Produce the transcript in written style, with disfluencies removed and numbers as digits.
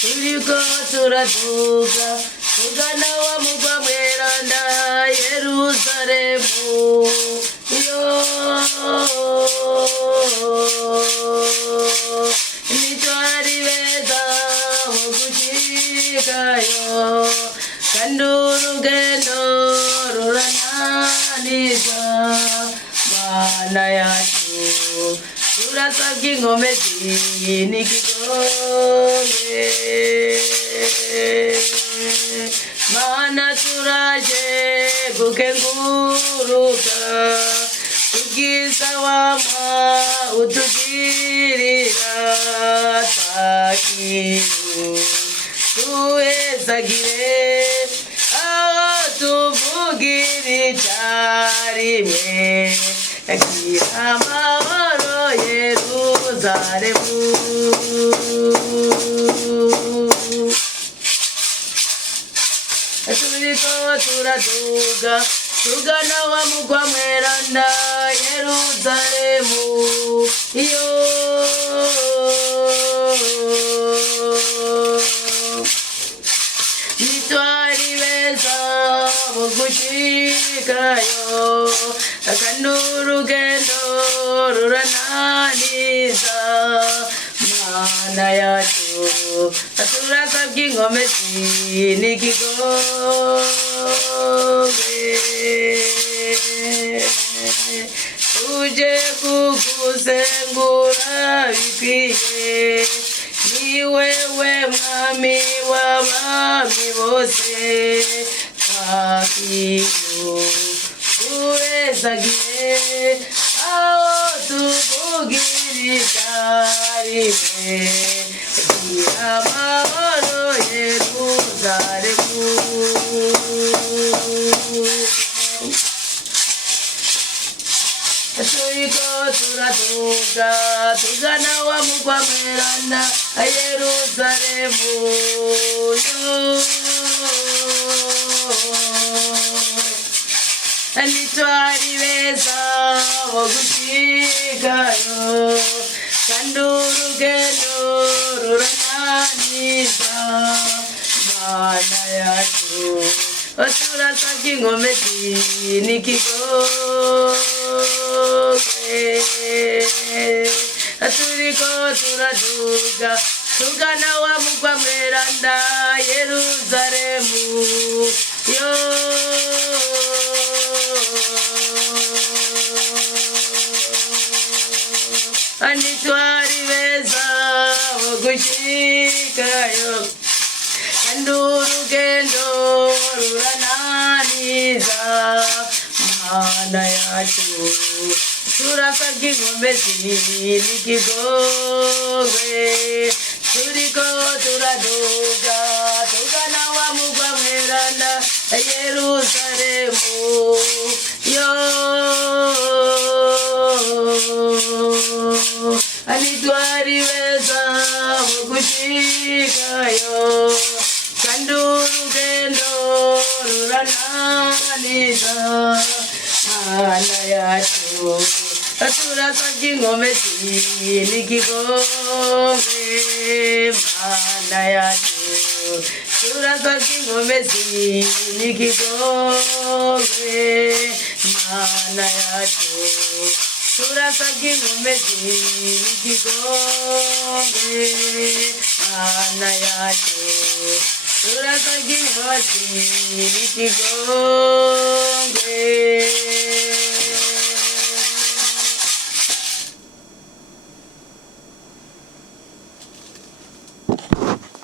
turiko turaduga tugana wa mugwa mweranda Yerusalemu yo nitwari beza ho gushikayo kandi urugendo rurananiza mana yacu turasabye inkomezi n'ikigobe mana turaje gukenguruka ubwiza wama utugirira takiru tuhezagire aho tuvugira icyarimwe yagira amahoro Yerusalemu turiko turaduga tugana wa mugwa mweranda Yerusalemu yo nitwari beza mu gushikayo kandi urugendo rurananiza mana yacu turasabye inkomezi n'ikigobe tuje kugusengura bikwiye ni wewe mwami w'abami bose takiru tuhezagire aho tuvugira icyarimwe gira amahoro Yerusalemu turiko turaduga tugana wa mugwa mweranda Yerusalemu yo nitwari beza ho gushikayo kandi urugendo rurananiza mana yacu turasabye inkomezi n'ikigobe turiko turaduga tugana wa mugwa mweranda Yerusalemu yo nitwari beza ho gushikayo kandi urugendo rurananiza mana yacu turasabye inkomezi n'ikigobe turiko turaduga tugana wa mugwa mweranda Yerusalemu yo nitwari beza mu gushikayo kandi urugendo rurananiza mana yacu turasabye inkomezi n'ikigobe mana yacu turasabye inkomezi n'ikigobe mana yacu turasabye inkomezi n'ikigobe mana yacu turasabye inkomezi n'ikigobe